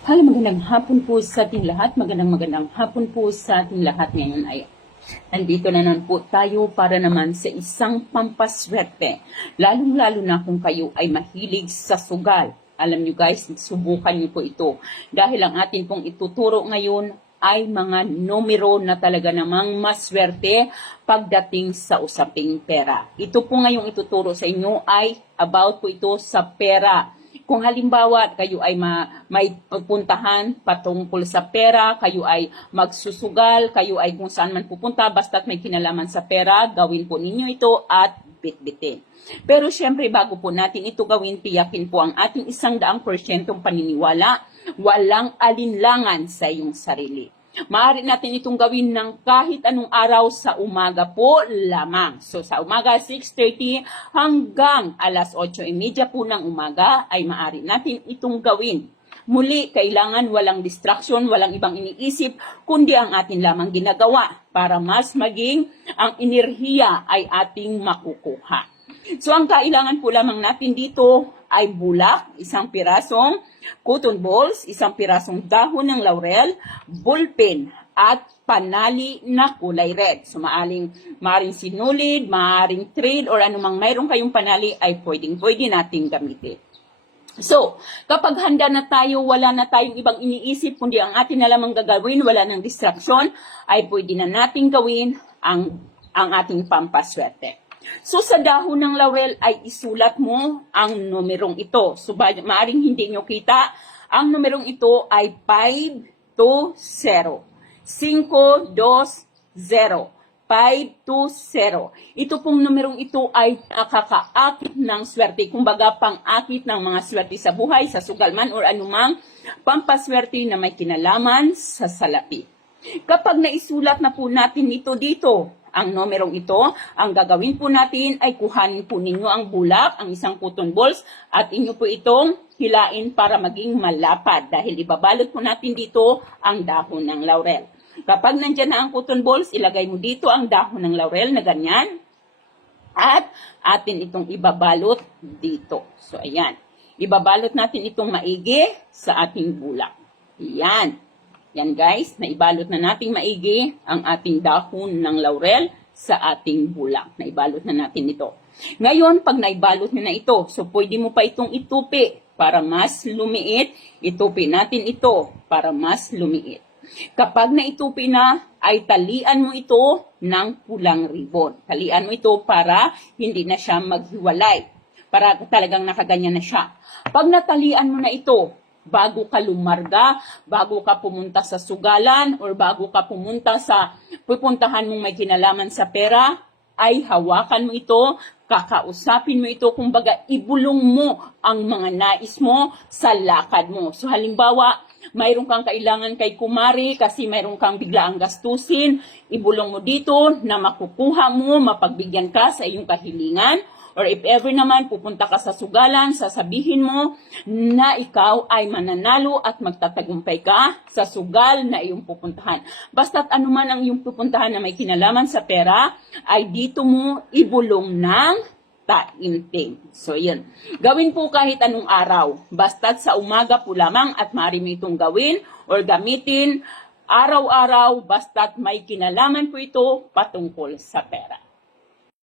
Hello, magandang hapon po sa ating lahat. Magandang magandang hapon po sa ating lahat ngayon ay Nandito na naman po tayo para naman sa isang pampaswerte. Lalong-lalo na kung kayo ay mahilig sa sugal. Alam nyo guys, subukan nyo po ito. Dahil ang atin pong ituturo ngayon ay mga numero na talaga namang maswerte pagdating sa usaping pera. Ito po ngayong ituturo sa inyo ay about po ito sa pera. Kung halimbawa kayo ay ma, may pupuntahan patungkol sa pera, kayo ay magsusugal, kayo ay kung saan man pupunta, basta't may kinalaman sa pera, gawin po ninyo ito at bitbitin. Pero syempre bago po natin ito gawin, tiyakin po ang ating isang daang porsyentong paniniwala, walang alinlangan sa iyong sarili. Maaari natin itong gawin ng kahit anong araw sa umaga po lamang. So sa umaga 6.30 hanggang alas 8.30 po ng umaga ay maaari natin itong gawin. Muli, kailangan walang distraction, walang ibang iniisip, kundi ang atin lamang ginagawa para mas maging ang enerhiya ay ating makukuha. So ang kailangan po lamang natin dito ay bulak, isang pirasong cotton balls, isang pirasong dahon ng laurel, bullpen, at panali na kulay red. So maaring, maaring sinulid, maaring trade, or anumang mayroon kayong panali ay pwedeng pwede nating gamitin. So, kapag handa na tayo, wala na tayong ibang iniisip, kundi ang atin na lamang gagawin, wala ng distraction, ay pwede na nating gawin ang, ang ating pampaswerte. So, sa dahon ng laurel ay isulat mo ang numerong ito. So, maaring hindi nyo kita, ang numerong ito ay 5 to 0. 5, 2, 0. 5 to 0. Ito pong numerong ito ay nakakaakit ng swerte. Kumbaga, pang-akit ng mga swerte sa buhay, sa sugalman, or anumang pampaswerte na may kinalaman sa salapi. Kapag naisulat na po natin ito dito, ang numerong ito, ang gagawin po natin ay kuhanin po ninyo ang bulak, ang isang cotton balls, at inyo po itong hilain para maging malapad dahil ibabalot po natin dito ang dahon ng laurel. Kapag nandyan na ang cotton balls, ilagay mo dito ang dahon ng laurel na ganyan. At atin itong ibabalot dito. So, ayan. Ibabalot natin itong maigi sa ating bulak. Ayan. Yan guys, naibalot na nating maigi ang ating dahon ng laurel sa ating bulak. Naibalot na natin ito. Ngayon, pag naibalot nyo na ito, so pwede mo pa itong itupi para mas lumiit. Itupi natin ito para mas lumiit. Kapag naitupi na, ay talian mo ito ng pulang ribbon. Talian mo ito para hindi na siya maghiwalay. Para talagang nakaganyan na siya. Pag natalian mo na ito, bago ka lumarga, bago ka pumunta sa sugalan, or bago ka pumunta sa pupuntahan mong may kinalaman sa pera, ay hawakan mo ito, kakausapin mo ito, kumbaga ibulong mo ang mga nais mo sa lakad mo. So halimbawa, mayroon kang kailangan kay kumari kasi mayroon kang biglaang gastusin, ibulong mo dito na makukuha mo, mapagbigyan ka sa iyong kahilingan. Or if ever naman pupunta ka sa sugalan, sasabihin mo na ikaw ay mananalo at magtatagumpay ka sa sugal na iyong pupuntahan. Basta't anuman ang iyong pupuntahan na may kinalaman sa pera, ay dito mo ibulong ng taimtim. So, yun. Gawin po kahit anong araw. Basta't sa umaga po lamang at maaari mo itong gawin or gamitin araw-araw basta't may kinalaman po ito patungkol sa pera.